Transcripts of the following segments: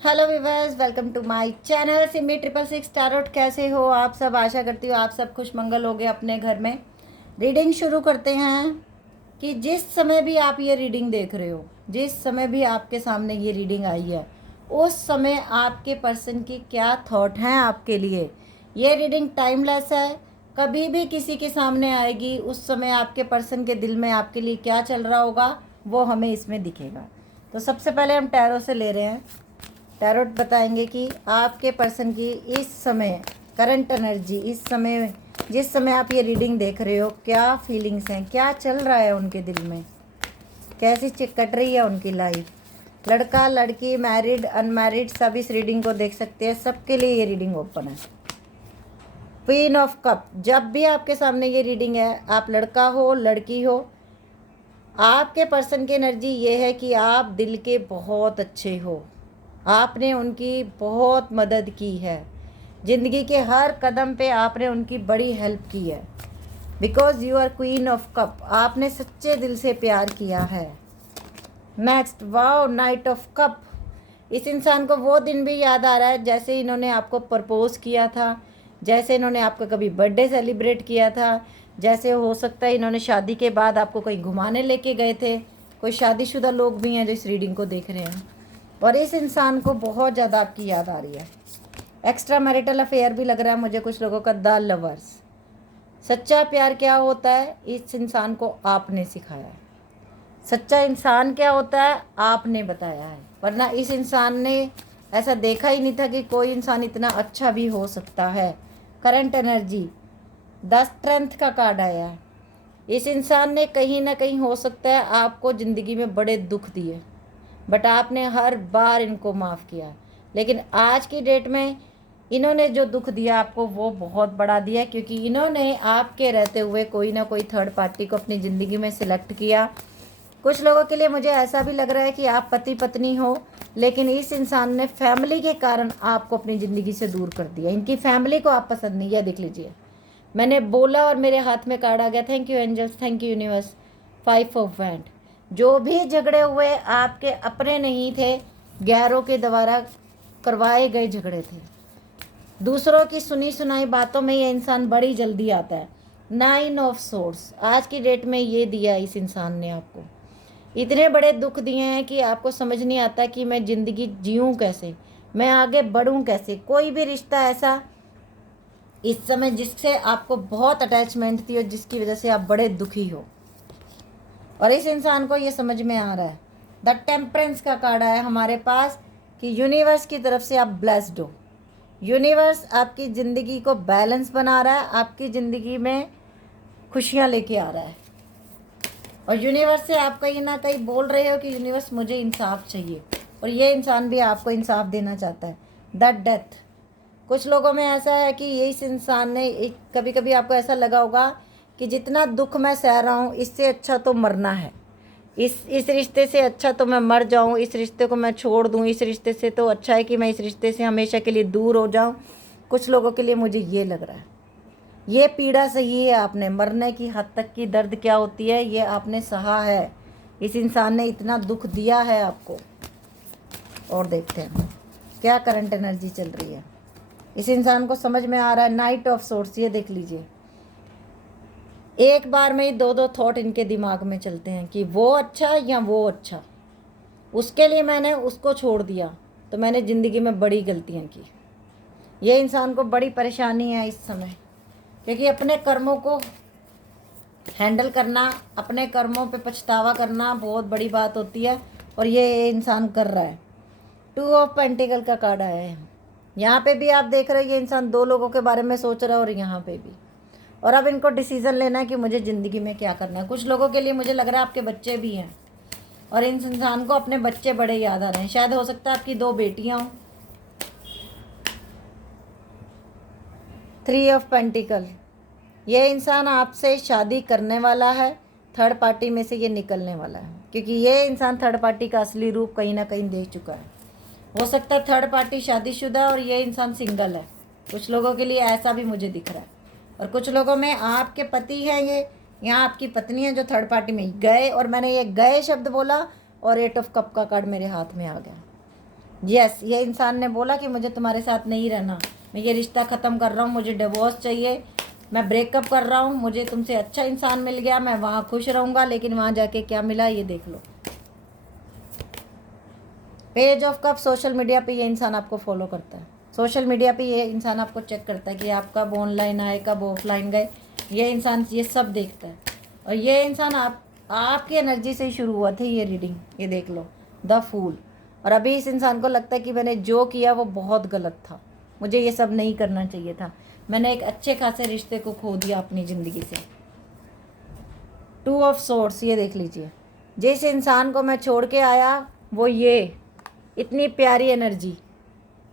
Hello viewers, welcome to my channel Simi 666 tarot. कैसे हो आप सब? आशा करती हूँ आप सब खुश मंगल हो गए अपने घर में। रीडिंग शुरू करते हैं कि जिस समय भी आप ये रीडिंग देख रहे हो, जिस समय भी आपके सामने ये रीडिंग आई है, उस समय आपके पर्सन की क्या थॉट हैं आपके लिए। ये रीडिंग टाइमलेस है, कभी भी किसी के सामने आएगी। उस समय आपके पर्सन के दिल में आपके लिए क्या चल रहा होगा वो हमें इसमें दिखेगा। तो सबसे पहले हम टैरो से ले रहे हैं। टैरोट बताएंगे कि आपके पर्सन की इस समय करंट एनर्जी, इस समय जिस समय आप ये रीडिंग देख रहे हो, क्या फीलिंग्स हैं, क्या चल रहा है उनके दिल में, कैसी कट रही है उनकी लाइफ। लड़का लड़की, मैरिड अनमैरिड, सब इस रीडिंग को देख सकते हैं। सबके लिए ये रीडिंग ओपन है। क्वीन ऑफ कप, जब भी आपके सामने ये रीडिंग है, आप लड़का हो लड़की हो, आपके पर्सन की एनर्जी ये है कि आप दिल के बहुत अच्छे हो। आपने उनकी बहुत मदद की है। ज़िंदगी के हर कदम पे आपने उनकी बड़ी हेल्प की है। Because you are queen of cup, आपने सच्चे दिल से प्यार किया है। Next, wow, knight of cup. इस इंसान को वो दिन भी याद आ रहा है जैसे इन्होंने आपको प्रपोज किया था, जैसे इन्होंने आपका कभी बर्थडे सेलिब्रेट किया था, जैसे हो सकता है इन्होंने शादी के बाद आपको कहीं घुमाने लेके गए थे। कोई शादीशुदा लोग भी हैं जो इस रीडिंग को देख रहे हैं, और इस इंसान को बहुत ज़्यादा आपकी याद आ रही है। एक्स्ट्रा मैरिटल अफेयर भी लग रहा है मुझे कुछ लोगों का। द लवर्स, सच्चा प्यार क्या होता है इस इंसान को आपने सिखाया है। सच्चा इंसान क्या होता है आपने बताया है, वरना इस इंसान ने ऐसा देखा ही नहीं था कि कोई इंसान इतना अच्छा भी हो सकता है। करंट एनर्जी, द स्ट्रेंथ का कार्ड आया है। इस इंसान ने कहीं ना कहीं हो सकता है आपको ज़िंदगी में बड़े दुख दिए, बट आपने हर बार इनको माफ़ किया। लेकिन आज की डेट में इन्होंने जो दुख दिया आपको वो बहुत बड़ा दिया, क्योंकि इन्होंने आपके रहते हुए कोई ना कोई थर्ड पार्टी को अपनी ज़िंदगी में सिलेक्ट किया। कुछ लोगों के लिए मुझे ऐसा भी लग रहा है कि आप पति पत्नी हो, लेकिन इस इंसान ने फैमिली के कारण आपको अपनी ज़िंदगी से दूर कर दिया। इनकी फैमिली को आप पसंद नहीं है। देख लीजिए, मैंने बोला और मेरे हाथ में कार्ड आ गया। Thank you angels, thank you universe. 5 of wand. जो भी झगड़े हुए आपके अपने नहीं थे, गैरों के द्वारा करवाए गए झगड़े थे। दूसरों की सुनी सुनाई बातों में ये इंसान बड़ी जल्दी आता है। 9 ऑफ सोर्स, आज की डेट में ये दिया इस इंसान ने आपको। इतने बड़े दुख दिए हैं कि आपको समझ नहीं आता कि मैं ज़िंदगी जीऊँ कैसे, मैं आगे बढ़ूँ कैसे। कोई भी रिश्ता ऐसा इस समय जिससे आपको बहुत अटैचमेंट थी और जिसकी वजह से आप बड़े दुखी हो, और इस इंसान को ये समझ में आ रहा है। द टेम्परेंस का कार्ड आया हमारे पास कि यूनिवर्स की तरफ से आप ब्लेस्ड हो। यूनिवर्स आपकी ज़िंदगी को बैलेंस बना रहा है, आपकी ज़िंदगी में खुशियाँ लेके आ रहा है। और यूनिवर्स से आप कहीं ना कहीं बोल रहे हो कि यूनिवर्स मुझे इंसाफ चाहिए, और ये इंसान भी आपको इंसाफ देना चाहता है। द डेथ, कुछ लोगों में ऐसा है कि ये इस इंसान ने कभी कभी आपको ऐसा लगा होगा कि जितना दुख मैं सह रहा हूँ इससे अच्छा तो मरना है, इस रिश्ते से अच्छा तो मैं मर जाऊँ, इस रिश्ते को मैं छोड़ दूँ, इस रिश्ते से तो अच्छा है कि मैं इस रिश्ते से हमेशा के लिए दूर हो जाऊँ। कुछ लोगों के लिए मुझे ये लग रहा है। ये पीड़ा सही है आपने, मरने की हद तक की दर्द क्या होती है ये आपने सहा है। इस इंसान ने इतना दुख दिया है आपको। और देखते हैं क्या करंट एनर्जी चल रही है। इस इंसान को समझ में आ रहा है। नाइट ऑफ सोर्स, ये देख लीजिए, एक बार में ही दो दो थॉट इनके दिमाग में चलते हैं कि वो अच्छा या वो अच्छा। उसके लिए मैंने उसको छोड़ दिया तो मैंने ज़िंदगी में बड़ी गलतियां की। ये इंसान को बड़ी परेशानी है इस समय, क्योंकि अपने कर्मों को हैंडल करना, अपने कर्मों पे पछतावा करना बहुत बड़ी बात होती है, और ये इंसान कर रहा है। 2 ऑफ पेंटिकल का कार्ड आया है। यहाँ पे भी आप देख रहे हो ये इंसान दो लोगों के बारे में सोच रहा है, और यहाँ पे भी। और अब इनको डिसीज़न लेना है कि मुझे ज़िंदगी में क्या करना है। कुछ लोगों के लिए मुझे लग रहा है आपके बच्चे भी हैं, और इन इंसान को अपने बच्चे बड़े याद आ रहे हैं। शायद हो सकता है आपकी 2 बेटियां हों। 3 ऑफ पेंटिकल, ये इंसान आपसे शादी करने वाला है। थर्ड पार्टी में से ये निकलने वाला है, क्योंकि ये इंसान थर्ड पार्टी का असली रूप कहीं ना कहीं देख चुका है। हो सकता है थर्ड पार्टी शादीशुदा है और ये इंसान सिंगल है। कुछ लोगों के लिए ऐसा भी मुझे दिख रहा है। और कुछ लोगों में आपके पति हैं ये, यहाँ आपकी पत्नी है जो थर्ड पार्टी में गए, और मैंने ये गए शब्द बोला और 8 ऑफ कप का कार्ड मेरे हाथ में आ गया। यस, ये इंसान ने बोला कि मुझे तुम्हारे साथ नहीं रहना, मैं ये रिश्ता ख़त्म कर रहा हूँ, मुझे डिवोर्स चाहिए, मैं ब्रेकअप कर रहा हूँ, मुझे तुमसे अच्छा इंसान मिल गया, मैं वहाँ खुश रहूँगा, लेकिन वहाँ जाके क्या मिला ये देख लो। Page of cup, social media पे ये इंसान आपको फॉलो करता है, सोशल मीडिया पे ये इंसान आपको चेक करता है कि आप कब ऑनलाइन आए, कब ऑफलाइन गए, ये इंसान ये सब देखता है। और ये इंसान आपकी एनर्जी से ही शुरू हुआ थी ये रीडिंग, ये देख लो, द फूल। और अभी इस इंसान को लगता है कि मैंने जो किया वो बहुत गलत था, मुझे ये सब नहीं करना चाहिए था, मैंने एक अच्छे खासे रिश्ते को खो दिया अपनी ज़िंदगी से। टू ऑफ सोर्स, ये देख लीजिए, जिस इंसान को मैं छोड़ के आया वो ये इतनी प्यारी एनर्जी,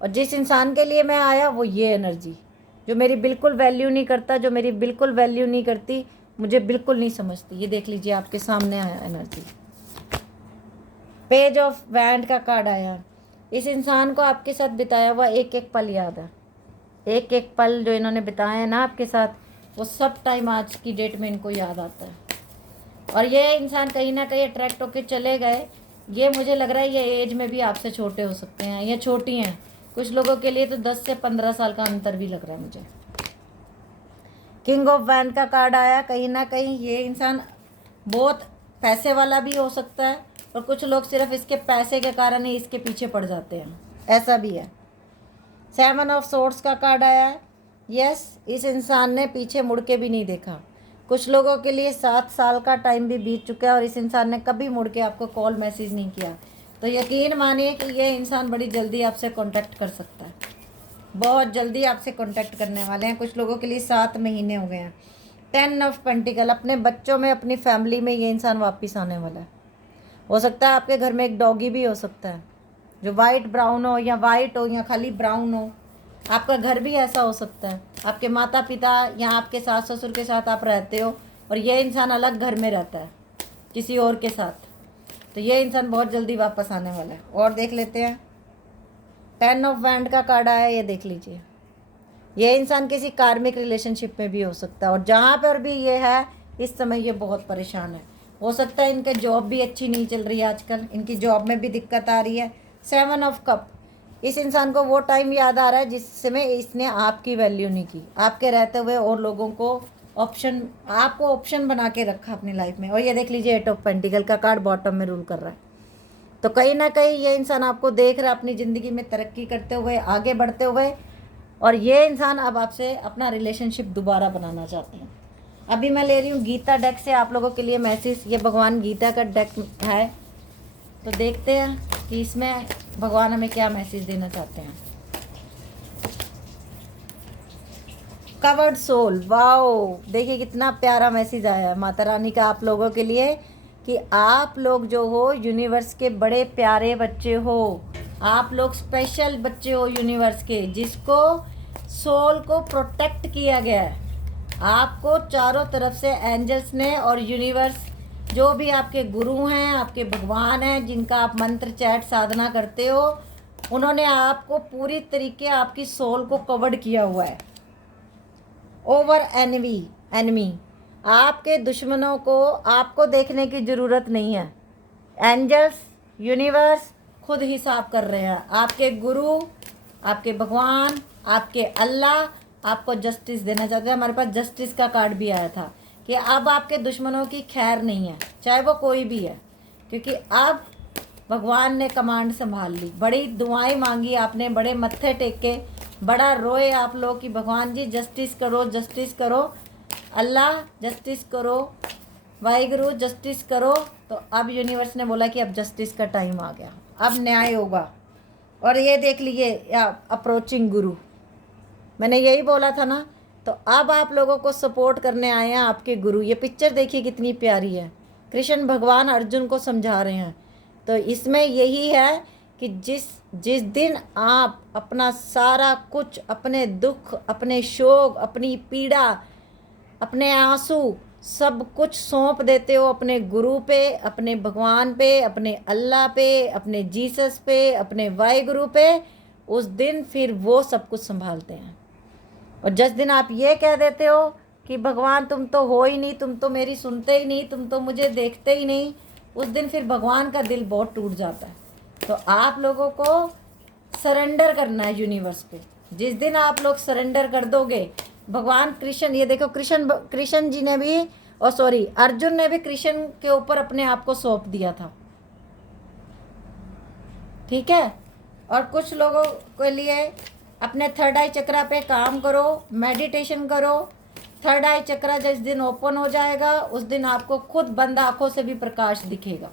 और जिस इंसान के लिए मैं आया वो ये एनर्जी, जो मेरी बिल्कुल वैल्यू नहीं करता, जो मेरी बिल्कुल वैल्यू नहीं करती, मुझे बिल्कुल नहीं समझती। ये देख लीजिए आपके सामने आया एनर्जी। पेज ऑफ वैंड का कार्ड आया। इस इंसान को आपके साथ बिताया हुआ एक एक पल याद है, एक एक पल जो इन्होंने बिताए हैं ना आपके साथ, वो सब टाइम आज की डेट में इनको याद आता है। और ये इंसान कहीं ना कहीं अट्रैक्ट होकर चले गए। ये मुझे लग रहा है ये एज में भी आपसे छोटे हो सकते हैं या छोटी हैं, कुछ लोगों के लिए तो 10 से 15 साल का अंतर भी लग रहा है मुझे। किंग ऑफ वैंड का कार्ड आया। कहीं ना कहीं ये इंसान बहुत पैसे वाला भी हो सकता है, और कुछ लोग सिर्फ इसके पैसे के कारण ही इसके पीछे पड़ जाते हैं, ऐसा भी है। 7 ऑफ सोर्ड्स का कार्ड आया है। यस, इस इंसान ने पीछे मुड़ के भी नहीं देखा। कुछ लोगों के लिए 7 साल का टाइम भी बीत चुका है और इस इंसान ने कभी मुड़ के आपको कॉल मैसेज नहीं किया। तो यकीन मानिए कि ये इंसान बड़ी जल्दी आपसे कांटेक्ट कर सकता है, बहुत जल्दी आपसे कांटेक्ट करने वाले हैं। कुछ लोगों के लिए 7 महीने हो गए हैं। 10 ऑफ पेंटिकल, अपने बच्चों में, अपनी फैमिली में ये इंसान वापस आने वाला है। हो सकता है आपके घर में एक डॉगी भी हो सकता है, जो वाइट ब्राउन हो, या वाइट हो या खाली ब्राउन हो। आपका घर भी ऐसा हो सकता है, आपके माता पिता या आपके सास ससुर के साथ आप रहते हो और ये इंसान अलग घर में रहता है किसी और के साथ। तो ये इंसान बहुत जल्दी वापस आने वाला है। और देख लेते हैं, 10 ऑफ वैंड का कार्ड आया, ये देख लीजिए। ये इंसान किसी कार्मिक रिलेशनशिप में भी हो सकता है, और जहाँ पर भी ये है इस समय ये बहुत परेशान है। हो सकता है इनका जॉब भी अच्छी नहीं चल रही है आजकल, इनकी जॉब में भी दिक्कत आ रही है। 7 ऑफ कप, इस इंसान को वो टाइम याद आ रहा है जिस समय इसने आपकी वैल्यू नहीं की, आपके रहते हुए और लोगों को आपको ऑप्शन बना के रखा अपनी लाइफ में। और ये देख लीजिए, 8 ऑफ पेंटिकल का कार्ड बॉटम में रूल कर रहा है। तो कहीं ना कहीं ये इंसान आपको देख रहा है अपनी ज़िंदगी में तरक्की करते हुए, आगे बढ़ते हुए, और ये इंसान अब आपसे अपना रिलेशनशिप दोबारा बनाना चाहते हैं। अभी मैं ले रही हूँ गीता डेक से आप लोगों के लिए मैसेज। ये भगवान गीता का डेक है, तो देखते हैं कि इसमें भगवान हमें क्या मैसेज देना चाहते हैं। कवर्ड सोल, वाओ, देखिए कितना प्यारा मैसेज आया है माता रानी का आप लोगों के लिए, कि आप लोग जो हो यूनिवर्स के बड़े प्यारे बच्चे हो, आप लोग स्पेशल बच्चे हो यूनिवर्स के, जिसको सोल को प्रोटेक्ट किया गया है। आपको चारों तरफ से एंजल्स ने और यूनिवर्स, जो भी आपके गुरु हैं, आपके भगवान हैं, जिनका आप मंत्र चैट साधना करते हो, उन्होंने आपको पूरी तरीके आपकी सोल को कवर्ड किया हुआ है। ओवर एनिमी, आपके दुश्मनों को आपको देखने की ज़रूरत नहीं है। एंजल्स, यूनिवर्स खुद हिसाब कर रहे हैं। आपके गुरु, आपके भगवान, आपके अल्लाह आपको जस्टिस देना चाहते हैं। हमारे पास जस्टिस का कार्ड भी आया था कि अब आपके दुश्मनों की खैर नहीं है, चाहे वो कोई भी है, क्योंकि अब भगवान ने कमांड संभाल ली। बड़ी दुआएं मांगी आपने, बड़े मत्थे टेके, बड़ा रोए आप लोग कि भगवान जी जस्टिस करो, जस्टिस करो, अल्लाह जस्टिस करो, वाहिगुरु जस्टिस करो। तो अब यूनिवर्स ने बोला कि अब जस्टिस का टाइम आ गया, अब न्याय होगा। और ये देख लीजिए, अप्रोचिंग गुरु, मैंने यही बोला था ना। तो अब आप लोगों को सपोर्ट करने आए हैं आपके गुरु। ये पिक्चर देखिए कितनी प्यारी है, कृष्ण भगवान अर्जुन को समझा रहे हैं। तो इसमें यही है कि जिस दिन आप अपना सारा कुछ, अपने दुख, अपने शोक, अपनी पीड़ा, अपने आंसू, सब कुछ सौंप देते हो अपने गुरु पे, अपने भगवान पे, अपने अल्लाह पे, अपने जीसस पे, अपने वाहिगुरु पे, उस दिन फिर वो सब कुछ संभालते हैं। और जिस दिन आप ये कह देते हो कि भगवान तुम तो हो ही नहीं, तुम तो मेरी सुनते ही नहीं, तुम तो मुझे देखते ही नहीं, उस दिन फिर भगवान का दिल बहुत टूट जाता है। तो आप लोगों को सरेंडर करना है यूनिवर्स पे। जिस दिन आप लोग सरेंडर कर दोगे, भगवान कृष्ण, ये देखो कृष्ण जी ने भी, और सॉरी अर्जुन ने भी कृष्ण के ऊपर अपने आप को सौंप दिया था, ठीक है। और कुछ लोगों के लिए अपने थर्ड आई चक्रा पे काम करो, मेडिटेशन करो। थर्ड आई चक्रा जिस दिन ओपन हो जाएगा उस दिन आपको खुद बंद आंखों से भी प्रकाश दिखेगा।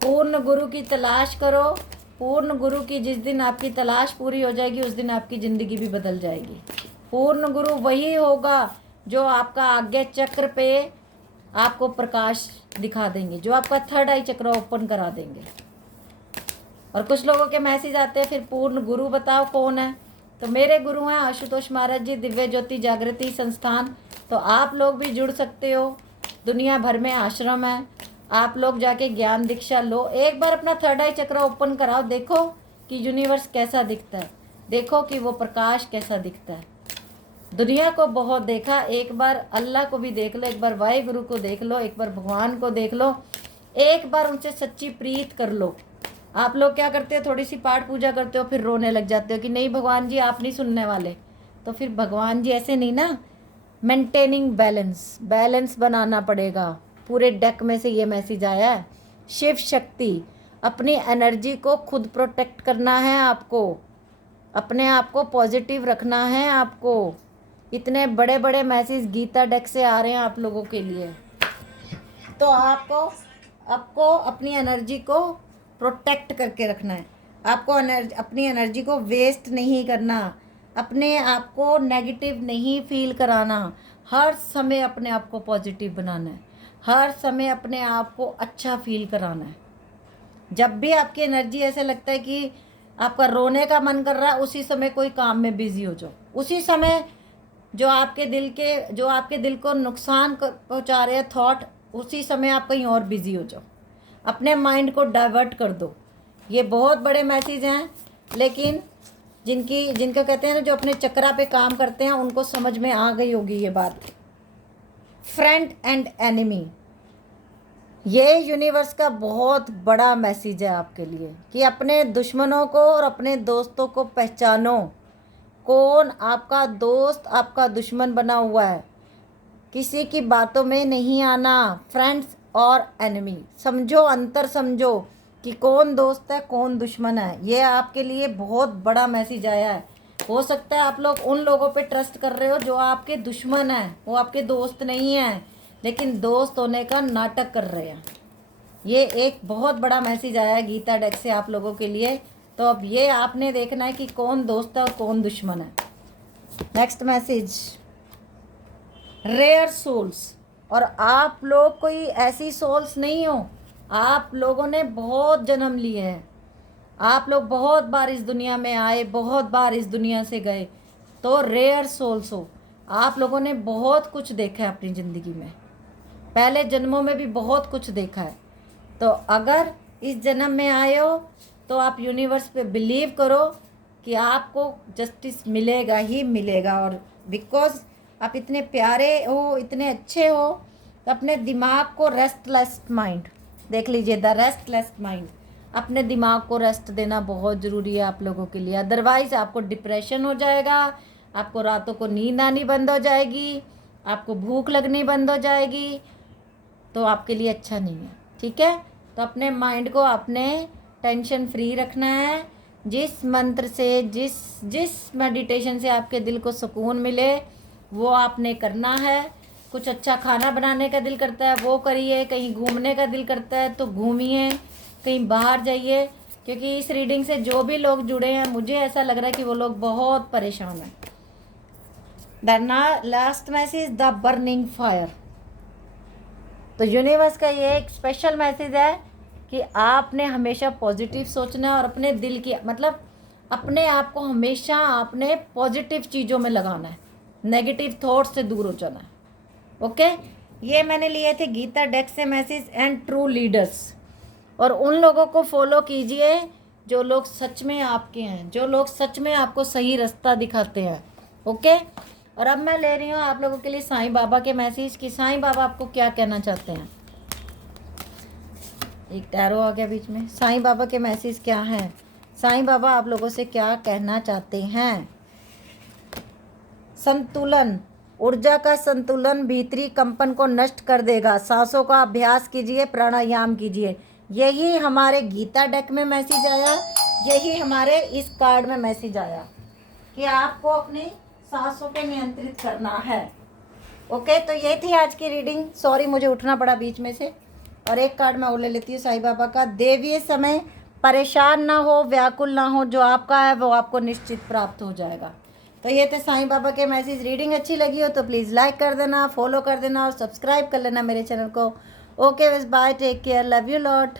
पूर्ण गुरु की तलाश करो। पूर्ण गुरु की जिस दिन आपकी तलाश पूरी हो जाएगी उस दिन आपकी ज़िंदगी भी बदल जाएगी। पूर्ण गुरु वही होगा जो आपका आज्ञा चक्र पे आपको प्रकाश दिखा देंगे, जो आपका थर्ड आई चक्र ओपन करा देंगे। और कुछ लोगों के मैसेज आते हैं, फिर पूर्ण गुरु बताओ कौन है। तो मेरे गुरु हैं आशुतोष महाराज जी, दिव्य ज्योति जागृति संस्थान। तो आप लोग भी जुड़ सकते हो, दुनिया भर में आश्रम है, आप लोग जाके ज्ञान दीक्षा लो। एक बार अपना थर्ड आई चक्र ओपन कराओ, देखो कि यूनिवर्स कैसा दिखता है, देखो कि वो प्रकाश कैसा दिखता है। दुनिया को बहुत देखा, एक बार अल्लाह को भी देख लो, एक बार वाहिगुरु को देख लो, एक बार भगवान को देख लो, एक बार उनसे सच्ची प्रीत कर लो। आप लोग क्या करते हो, थोड़ी सी पाठ पूजा करते हो, फिर रोने लग जाते हो कि नहीं भगवान जी आप नहीं सुनने वाले। तो फिर भगवान जी ऐसे नहीं ना, मेंटेनिंग बैलेंस बनाना पड़ेगा। पूरे डेक में से ये मैसेज आया है, शिव शक्ति, अपनी एनर्जी को खुद प्रोटेक्ट करना है आपको, अपने आप को पॉजिटिव रखना है आपको। इतने बड़े बड़े मैसेज गीता डेक से आ रहे हैं आप लोगों के लिए, तो आपको अपनी एनर्जी को प्रोटेक्ट करके रखना है। आपको अपनी एनर्जी को वेस्ट नहीं करना, अपने आप को नेगेटिव नहीं फील कराना, हर समय अपने आप को पॉजिटिव बनाना है, हर समय अपने आप को अच्छा फील कराना है। जब भी आपकी एनर्जी ऐसे लगता है कि आपका रोने का मन कर रहा है, उसी समय कोई काम में बिजी हो जाओ। उसी समय जो आपके दिल को नुकसान पहुंचा रहे हैं थॉट, उसी समय आप कहीं और बिजी हो जाओ, अपने माइंड को डाइवर्ट कर दो। ये बहुत बड़े मैसेज हैं, लेकिन जिनका कहते हैं ना, जो अपने चक्रा पे काम करते हैं उनको समझ में आ गई होगी ये बात। फ्रेंड एंड एनिमी, ये यूनिवर्स का बहुत बड़ा मैसेज है आपके लिए कि अपने दुश्मनों को और अपने दोस्तों को पहचानो। कौन आपका दोस्त आपका दुश्मन बना हुआ है, किसी की बातों में नहीं आना। फ्रेंड्स और एनिमी समझो, अंतर समझो कि कौन दोस्त है कौन दुश्मन है। ये आपके लिए बहुत बड़ा मैसेज आया है। हो सकता है आप लोग उन लोगों पे ट्रस्ट कर रहे हो जो आपके दुश्मन हैं, वो आपके दोस्त नहीं हैं, लेकिन दोस्त होने का नाटक कर रहे हैं। ये एक बहुत बड़ा मैसेज आया है गीता डेक से आप लोगों के लिए। तो अब ये आपने देखना है कि कौन दोस्त है और कौन दुश्मन है। Next message, rare souls. और आप लोग कोई ऐसी सोल्स नहीं हो, आप लोगों ने बहुत जन्म लिए हैं, आप लोग बहुत बार इस दुनिया में आए, बहुत बार इस दुनिया से गए। तो रेयर सोल्स हो, आप लोगों ने बहुत कुछ देखा है अपनी ज़िंदगी में, पहले जन्मों में भी बहुत कुछ देखा है। तो अगर इस जन्म में आए हो तो आप यूनिवर्स पे बिलीव करो कि आपको जस्टिस मिलेगा ही मिलेगा। और बिकॉज आप इतने प्यारे हो, इतने अच्छे हो, तो अपने दिमाग को रेस्टलेस माइंड, देख लीजिए द रेस्टलेस माइंड, अपने दिमाग को रेस्ट देना बहुत ज़रूरी है आप लोगों के लिए। अदरवाइज़ आपको डिप्रेशन हो जाएगा, आपको रातों को नींद आनी बंद हो जाएगी, आपको भूख लगनी बंद हो जाएगी, तो आपके लिए अच्छा नहीं है, ठीक है। तो अपने माइंड को अपने टेंशन फ्री रखना है। जिस मंत्र से, जिस मेडिटेशन से आपके दिल को सुकून मिले वो आपने करना है। कुछ अच्छा खाना बनाने का दिल करता है वो करिए, कहीं घूमने का दिल करता है तो घूमिए, कहीं बाहर जाइए। क्योंकि इस रीडिंग से जो भी लोग जुड़े हैं, मुझे ऐसा लग रहा है कि वो लोग बहुत परेशान हैं। The last message, the burning fire. तो यूनिवर्स का ये एक स्पेशल मैसेज है कि आपने हमेशा पॉजिटिव सोचना है और अपने दिल की, मतलब अपने आप को हमेशा आपने पॉजिटिव चीज़ों में लगाना है, नेगेटिव थॉट्स से दूर हो जाना है। ओके, ये मैंने लिए थे गीता डेक से मैसेज एंड ट्रू लीडर्स। और उन लोगों को फॉलो कीजिए जो लोग सच में आपके हैं, जो लोग सच में आपको सही रास्ता दिखाते हैं। ओके, और अब मैं ले रही हूँ आप लोगों के लिए साईं बाबा के मैसेज कि साईं बाबा आपको क्या कहना चाहते हैं। एक टैरो आ गया बीच में। साईं बाबा के मैसेज क्या हैं, साईं बाबा आप लोगों से क्या कहना चाहते हैं। संतुलन, ऊर्जा का संतुलन भीतरी कंपन को नष्ट कर देगा। सांसों का अभ्यास कीजिए, प्राणायाम कीजिए। यही हमारे गीता डेक में मैसेज आया, यही हमारे इस कार्ड में मैसेज आया कि आपको अपनी सांसों पे नियंत्रित करना है। ओके, तो ये थी आज की रीडिंग। सॉरी मुझे उठना पड़ा बीच में से। और एक कार्ड मैं और ले लेती हूँ साईं बाबा का। देवीय समय, परेशान ना हो, व्याकुल ना हो, जो आपका है वो आपको निश्चित प्राप्त हो जाएगा। तो ये थे साईं बाबा के मैसेज। रीडिंग अच्छी लगी हो तो प्लीज़ लाइक कर देना, फॉलो कर देना और सब्सक्राइब कर लेना मेरे चैनल को। Okay, bye, take care, love you lot.